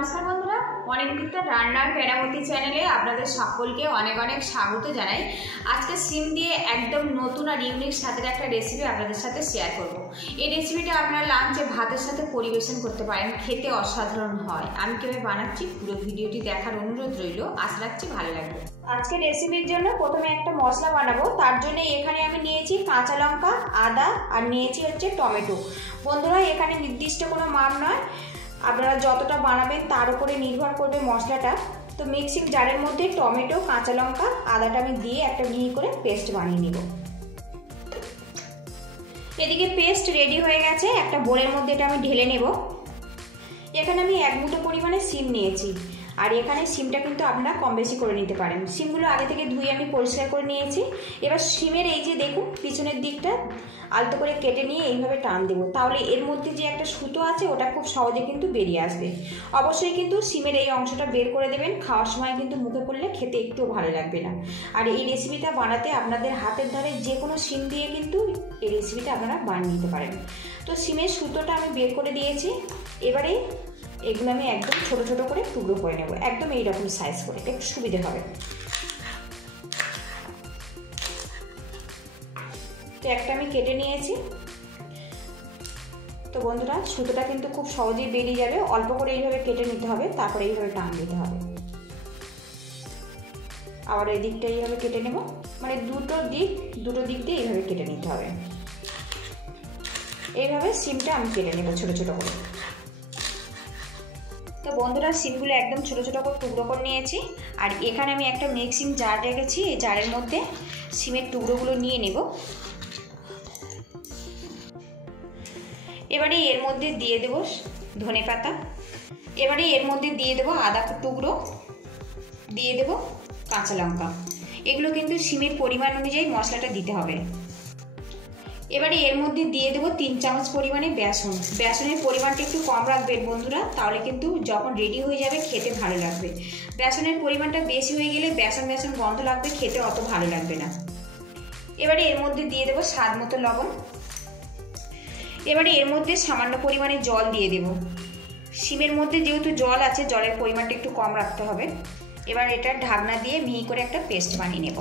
নমস্কার বন্ধুরা, অনিন্দিতা রান্নার কেরামতি চ্যানেলে আপনাদের সকলকে অনেক অনেক স্বাগত জানাই। আজকে সিম দিয়ে একদম নতুন আর ইউনিক স্বাদের একটা রেসিপি আপনাদের সাথে শেয়ার করব। এই রেসিপিটা আপনারা লাঞ্চে ভাতের সাথে পরিবেশন করতে পারেন, খেতে অসাধারণ হয়। আমি কিভাবে বানাচ্ছি পুরো ভিডিওটি দেখার অনুরোধ রইল, আশা রাখছি ভালো লাগবে। আজকে রেসিপির জন্য প্রথমে একটা মশলা বানাবো। তার জন্য এখানে আমি নিয়েছি কাঁচা লঙ্কা, আদা আর নিয়েছি হচ্ছে টমেটো। বন্ধুরা, এখানে নির্দিষ্ট কোনো মাপ নয়, আপনারা যতটা বানাবেন তার উপরে নির্ভর করবে মশলাটা। তো মিক্সিং জারের মধ্যে টমেটো, কাঁচা লঙ্কা, আদাটা আমি দিয়ে একটা মিহি করে পেস্ট বানিয়ে নিব। এদিকে পেস্ট রেডি হয়ে গেছে, একটা বোলের মধ্যে এটা আমি ঢেলে নেব। এখানে আমি 1 মুঠো পরিমাণে সিম নিয়েছি, আর এখানে সিমটা কিন্তু আপনারা কম বেশি করে নিতে পারেন। সিমগুলো আগে থেকে ধুয়ে আমি পরিষ্কার করে নিয়েছি। এবার সিমের এই যে দেখুন পিছনের দিকটা আলতো করে কেটে নিয়ে এইভাবে টান দেবো, তাহলে এর মধ্যে যে একটা সুতো আছে ওটা খুব সহজে কিন্তু বেরিয়ে আসবে। অবশ্যই কিন্তু সিমের এই অংশটা বের করে দেবেন, খাওয়ার সময় কিন্তু মুখে পড়লে খেতে একটু ভালো লাগবে না। আর এই রেসিপিটা বানাতে আপনাদের হাতের ধারে যে কোনো সিম দিয়ে কিন্তু এই রেসিপিটা আপনারা বানিয়ে নিতে পারেন। তো সিমের সুতোটা আমি বের করে দিয়েছি। এবারে এগুলো আমি একদম ছোট ছোট করে টুকরো করে নেব, একদম এইরকম সাইজ করে, একটু সুবিধে হবে। তো একটা আমি কেটে নিয়েছি। তো বন্ধুরা, সুতোটা কিন্তু খুব সহজেই বেরিয়ে যাবে, অল্প করে এইভাবে কেটে নিতে হবে, তারপরে এইভাবে টান দিতে হবে। আবার এই দিকটা এইভাবে কেটে নেব, মানে দুটো দিক দিয়ে এইভাবে কেটে নিতে হবে। এইভাবে সিমটা আমি কেটে নেব ছোট ছোট করে। তো বন্ধুরা, সিমগুলো একদম ছোট ছোট করে টুকরো করে নিয়েছি। আর এখানে আমি একটা মিক্সিং জার রেখেছি, এই জারের মধ্যে সিমের টুকরোগুলো নিয়ে নেব। এবারে এর মধ্যে দিয়ে দেব ধনেপাতা, এবারে এর মধ্যে দিয়ে দেব আদা টুকরো, দিয়ে দেব কাঁচা লঙ্কা। এগুলো কিন্তু সিমের পরিমাণ অনুযায়ী মশলাটা দিতে হবে। এবারে এর মধ্যে দিয়ে দেবো 3 চামচ পরিমাণে বেসন। বেসনের পরিমাণটা একটু কম রাখবেন বন্ধুরা, তাহলে কিন্তু যখন রেডি হয়ে যাবে খেতে ভালো লাগবে। বেসনের পরিমাণটা বেশি হয়ে গেলে বেসন বেসন গন্ধ লাগবে, খেতে অত ভালো লাগবে না। এবারে এর মধ্যে দিয়ে দেবো স্বাদ মতো লবণ। এবারে এর মধ্যে সামান্য পরিমাণে জল দিয়ে দেব। সিমের মধ্যে যেহেতু জল আছে, জলের পরিমাণটা একটু কম রাখতে হবে। এবার এটা ঢাকনা দিয়ে মিহি করে একটা পেস্ট বানিয়ে নেব।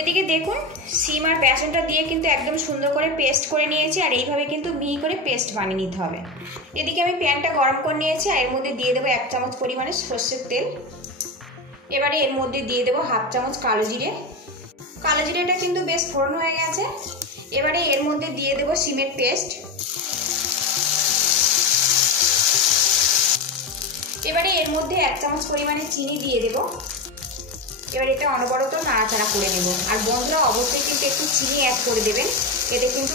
এদিকে দেখুন, সিম আর বেসনটা দিয়ে কিন্তু একদম সুন্দর করে পেস্ট করে নিয়েছি, আর এইভাবে কিন্তু মিহি করে পেস্ট বানিয়ে নিতে হবে। এদিকে আমি প্যানটা গরম করে নিয়েছি, আর এর মধ্যে দিয়ে দেবো 1 চামচ পরিমাণে সর্ষের তেল। এবারে এর মধ্যে দিয়ে দেবো 1/2 চামচ কালো জিরে। কালো জিরেটা কিন্তু বেশ ফোড়ন হয়ে গেছে। এবারে এর মধ্যে দিয়ে দেবো সিমের পেস্ট। এবারে এর মধ্যে 1 চামচ পরিমাণে চিনি দিয়ে দেবো। এবার এটা অনবরত নাড়াচাড়া করে নেব। আর বন্ধুরা, অবশ্যই কিন্তু একটু চিনি অ্যাড করে দেবেন, এতে কিন্তু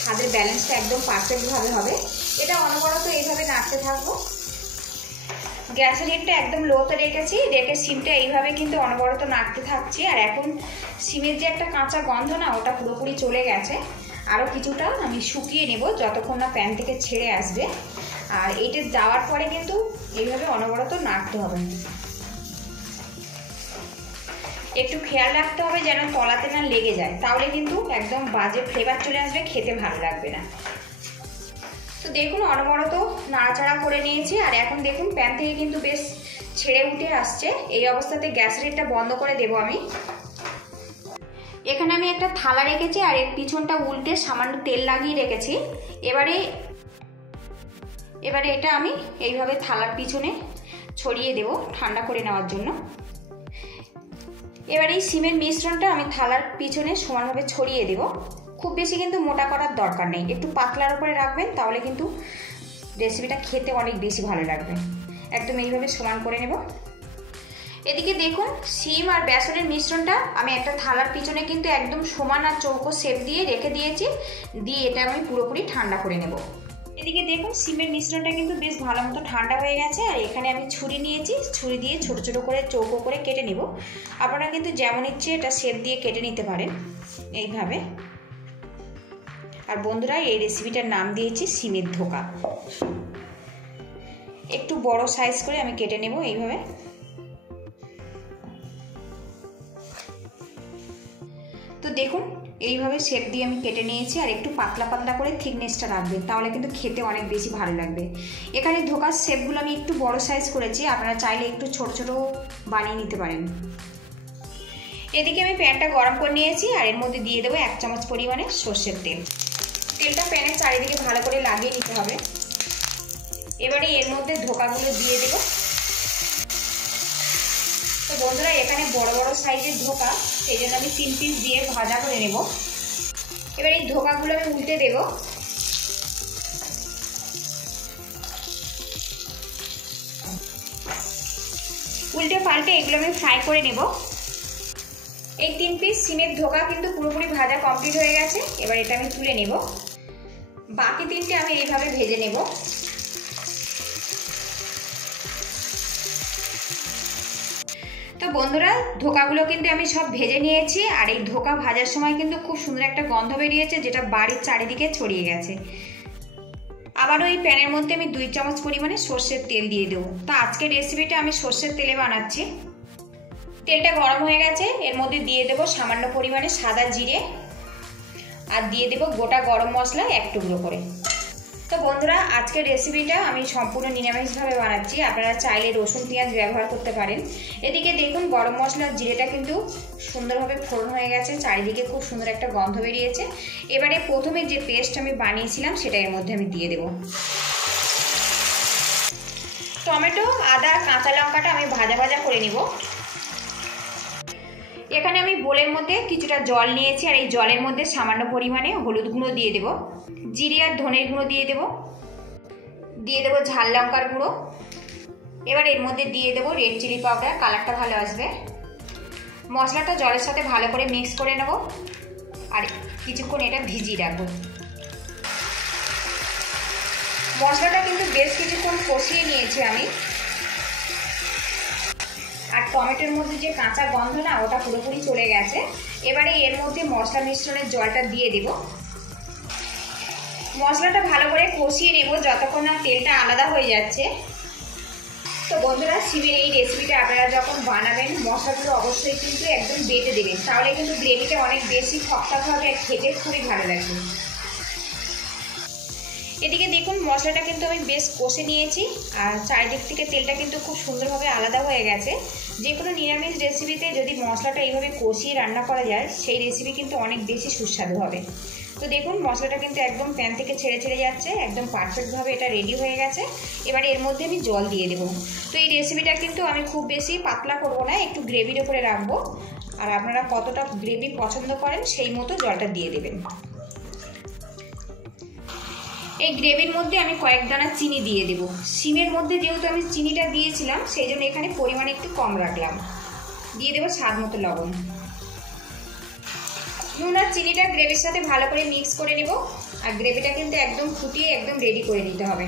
স্বাদের ব্যালেন্সটা একদম পারফেক্টভাবে হবে। এটা অনবরত এইভাবে নাড়তে থাকবো। গ্যাসের হিটটা একদম লোতে রেখেছি, রেখে সিমটা এইভাবে কিন্তু অনবরত নাড়তে থাকছি। আর এখন সিমের যে একটা কাঁচা গন্ধ না, ওটা পুরোপুরি চলে গেছে। আরও কিছুটা আমি শুকিয়ে নেব যতক্ষণ না প্যান থেকে ছেড়ে আসবে। আর এইটা যাওয়ার পরে কিন্তু এইভাবে অনবরত নাড়তে হবে। একটু খেয়াল রাখতে হবে যেন তলাতে না লেগে যায়, তাহলে কিন্তু একদম বাজে ফ্লেভার চলে আসবে, খেতে ভালো লাগবে না। তো দেখুন, অনবরত নাড়াচাড়া করে নিয়েছি। আর এখন দেখুন প্যান থেকে কিন্তু বেশ ছেড়ে উঠে আসছে। এই অবস্থাতে গ্যাসের হিটটা বন্ধ করে দেব আমি। এখানে আমি একটা থালা রেখেছি, আর এর পিছনটা উল্টে সামান্য তেল লাগিয়ে রেখেছি। এবারে এটা আমি এইভাবে থালার পিছনে ছড়িয়ে দেব ঠান্ডা করে নেওয়ার জন্য। এবার এই সিমের মিশ্রণটা আমি থালার পিছনে সমানভাবে ছড়িয়ে দেব। খুব বেশি কিন্তু মোটা করার দরকার নেই, একটু পাতলার উপরে রাখবেন, তাহলে কিন্তু রেসিপিটা খেতে অনেক বেশি ভালো লাগবে। একদম এইভাবে সমান করে নেব। এদিকে দেখুন, সিম আর বেসনের মিশ্রণটা আমি একটা থালার পিছনে কিন্তু একদম সমান আর চৌকো শেপ দিয়ে রেখে দিয়েছি, দিয়ে এটা আমি পুরোপুরি ঠান্ডা করে নেব। এদিকে দেখুন, সিমের মিশ্রণটা কিন্তু বেশ ভালো মতো ঠান্ডা হয়ে গেছে। আর এখানে আমি ছুরি নিয়েছি, ছুরি দিয়ে ছোট ছোট করে চৌকো করে কেটে নেব। আপনারা কিন্তু যেমন ইচ্ছে এটা শেপ দিয়ে কেটে নিতে পারেন এইভাবে। আর বন্ধুরা, এই রেসিপিটার নাম দিয়েছি সিমের ধোকা। একটু বড় সাইজ করে আমি কেটে নেব এইভাবে। তো দেখুন, এইভাবে শেপ দিয়ে আমি কেটে নিয়েছি। আর একটু পাতলা পাতলা করে থিকনেসটা রাখবেন, তাহলে কিন্তু খেতে অনেক বেশি ভালো লাগবে। এখানে ধোকার শেপগুলো আমি একটু বড় সাইজ করেছি, আপনারা চাইলে একটু ছোট ছোট বানিয়ে নিতে পারেন। এদিকে আমি প্যানটা গরম করে নিয়েছি, আর এর মধ্যে দিয়ে দেবো 1 চামচ পরিমাণে সর্ষের তেল। তেলটা প্যানের চারিদিকে ভালো করে লাগিয়ে নিতে হবে। এবারে এর মধ্যে ধোকাগুলো দিয়ে দেব। তো বন্ধুরা, এখানে বড় বড় সাইজের ধোকা, সেই জন্য আমি 3 পিস দিয়ে ভাজা করে নেব। এবার এই ধোকাগুলো আমি উল্টে দেব। উল্টে পাল্টে এগুলো আমি ফ্রাই করে নেব। এই 3 পিস সিমের ধোকা কিন্তু পুরোপুরি ভাজা কমপ্লিট হয়ে গেছে। এবার এটা আমি তুলে নেব। বাকি 3টে আমি এইভাবে ভেজে নেব। তো বন্ধুরা, ধোকাগুলো কিন্তু আমি সব ভেজে নিয়েছি। আর এই ধোকা ভাজার সময় কিন্তু খুব সুন্দর একটা গন্ধ বেরিয়েছে, যেটা বাড়ির চারিদিকে ছড়িয়ে গেছে। আবারও এই প্যানের মধ্যে আমি 2 চামচ পরিমাণে সর্ষের তেল দিয়ে দেবো। তো আজকের রেসিপিটা আমি সর্ষের তেলে বানাচ্ছি। তেলটা গরম হয়ে গেছে, এর মধ্যে দিয়ে দেবো সামান্য পরিমাণে সাদা জিরে, আর দিয়ে দেবো গোটা গরম মশলা 1 টুকরো করে। তো বন্ধুরা, আজকের রেসিপিটা আমি সম্পূর্ণ নিরামিষভাবে বানাচ্ছি, আপনারা চাইলে রসুন পেঁয়াজ ব্যবহার করতে পারেন। এদিকে দেখুন গরম মশলার জিরেটা কিন্তু সুন্দরভাবে ফোড়ন হয়ে গেছে, চারিদিকে খুব সুন্দর একটা গন্ধ বেরিয়েছে। এবারে প্রথমে যে পেস্ট আমি বানিয়েছিলাম সেটা এর মধ্যে আমি দিয়ে দেব। টমেটো, আদা, কাঁচা লঙ্কাটা আমি ভাজা ভাজা করে নিব। এখানে আমি বোলের মধ্যে কিছুটা জল নিয়েছি, আর এই জলের মধ্যে সামান্য পরিমাণে হলুদ গুঁড়ো দিয়ে দেব, জিরে আর ধনের গুঁড়ো দিয়ে দেবো ঝাল লঙ্কার গুঁড়ো। এবার এর মধ্যে দিয়ে দেবো রেড চিলি পাউডার, কালারটা ভালো আসবে। মশলাটা জলের সাথে ভালো করে মিক্স করে নেব, আর কিছুক্ষণ এটা ভিজিয়ে রাখবো। মশলাটা কিন্তু বেশ কিছুক্ষণ কষিয়ে নিয়েছি আমি। আর টমেটোর মধ্যে যে কাঁচা গন্ধ না, ওটা পুরোপুরি চলে গেছে। এবারে এর মধ্যে মশলা মিশ্রণের জলটা দিয়ে দেব। মশলাটা ভালো করে কষিয়ে নেব যতক্ষণ না তেলটা আলাদা হয়ে যাচ্ছে। তো বন্ধুরা, সিমের এই রেসিপিটা আপনারা যখন বানাবেন, মশলাগুলো অবশ্যই কিন্তু একদম বেটে দেবেন, তাহলে কিন্তু গ্রেভিটা অনেক বেশি খকখকে হবে আর খেতে খুবই ভালো লাগবে। এদিকে দেখুন মশলাটা কিন্তু আমি বেশ কষে নিয়েছি, আর চারিদিক থেকে তেলটা কিন্তু খুব সুন্দরভাবে আলাদা হয়ে গেছে। যে কোনো নিরামিষ রেসিপিতে যদি মশলাটা এইভাবে কষিয়ে রান্না করা যায়, সেই রেসিপি কিন্তু অনেক বেশি সুস্বাদু হবে। তো দেখুন মশলাটা কিন্তু একদম প্যান থেকে ছেড়ে যাচ্ছে, একদম পারফেক্টভাবে এটা রেডি হয়ে গেছে। এবারে এর মধ্যে আমি জল দিয়ে দেবো। তো এই রেসিপিটা কিন্তু আমি খুব বেশি পাতলা করব না, একটু গ্রেভির ওপরে রাখবো। আর আপনারা কতটা গ্রেভি পছন্দ করেন সেই মতো জলটা দিয়ে দেবেন। এই গ্রেভির মধ্যে আমি কয়েক দানা চিনি দিয়ে দেব। সিমের মধ্যে যেহেতু আমি চিনিটা দিয়েছিলাম, সেই জন্য এখানে পরিমাণ একটু কম রাখলাম। দিয়ে দেবো স্বাদ মতো লবণ। নুন আর চিনিটা গ্রেভির সাথে ভালো করে মিক্স করে নেব। আর গ্রেভিটা কিন্তু একদম ফুটিয়ে একদম রেডি করে নিতে হবে।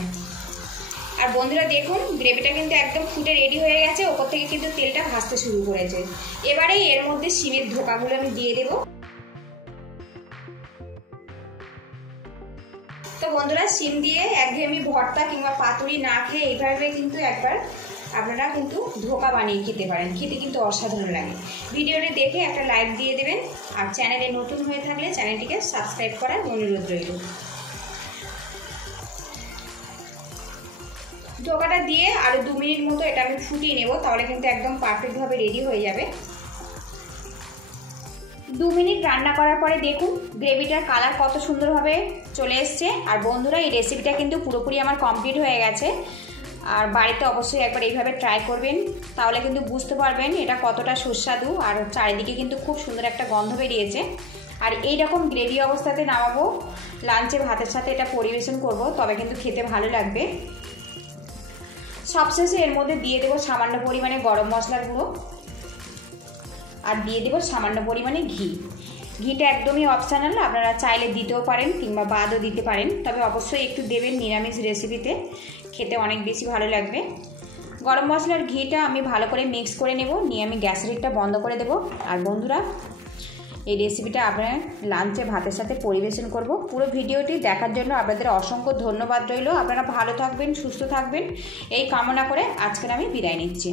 আর বন্ধুরা দেখুন গ্রেভিটা কিন্তু একদম ফুটে রেডি হয়ে গেছে, ওপর থেকে কিন্তু তেলটা ভাসতে শুরু করেছে। এবারে এর মধ্যে সিমের ধোকাগুলো আমি দিয়ে দেবো। তো বন্ধুরা, সিম দিয়ে একঘেয়েমি ভর্তা কিংবা পাতুরি না খেয়ে এইভাবে কিন্তু একবার আপনারা কিন্তু ধোকা বানিয়ে খেতে পারেন, খেতে কিন্তু অসাধারণ লাগে। ভিডিওটি দেখে একটা লাইক দিয়ে দেবেন, আর চ্যানেলে নতুন হয়ে থাকলে চ্যানেলটিকে সাবস্ক্রাইব করার অনুরোধ রইল। ধোকাটা দিয়ে আরও 2 মিনিট মতো এটা আমি ফুটিয়ে নেব, তাহলে কিন্তু একদম পারফেক্টভাবে রেডি হয়ে যাবে। 2 মিনিট রান্না করার পরে দেখুন গ্রেভিটার কালার কত সুন্দরভাবে চলে এসছে। আর বন্ধুরা, এই রেসিপিটা কিন্তু পুরোপুরি আমার কমপ্লিট হয়ে গেছে। আর বাড়িতে অবশ্যই একবার এইভাবে ট্রাই করবেন, তাহলে কিন্তু বুঝতে পারবেন এটা কতটা সুস্বাদু। আর চারিদিকে কিন্তু খুব সুন্দর একটা গন্ধ বেরিয়েছে। আর এই রকম গ্রেভি অবস্থাতে নামাবো, লাঞ্চে ভাতের সাথে এটা পরিবেশন করব, তবে কিন্তু খেতে ভালো লাগবে। সবশেষে এর মধ্যে দিয়ে দেবো সামান্য পরিমাণে গরম মশলার গুঁড়ো, আর দিয়ে দেবো সামান্য পরিমাণে ঘি। ঘিটা একদমই অপশনাল, আপনারা চাইলে দিতেও পারেন কিংবা বাদও দিতে পারেন, তবে অবশ্যই একটু দেবেন, নিরামিষ রেসিপিতে খেতে অনেক বেশি ভালো লাগবে। গরম মশলার ঘিটা আমি ভালো করে মিক্স করে নেব, নিয়ে আমি গ্যাসের হিটটা বন্ধ করে দেব। আর বন্ধুরা, এই রেসিপিটা আপনারা লাঞ্চে ভাতের সাথে পরিবেশন করব। পুরো ভিডিওটি দেখার জন্য আপনাদের অসংখ্য ধন্যবাদ রইল। আপনারা ভালো থাকবেন, সুস্থ থাকবেন এই কামনা করে আজকের আমি বিদায় নিচ্ছি।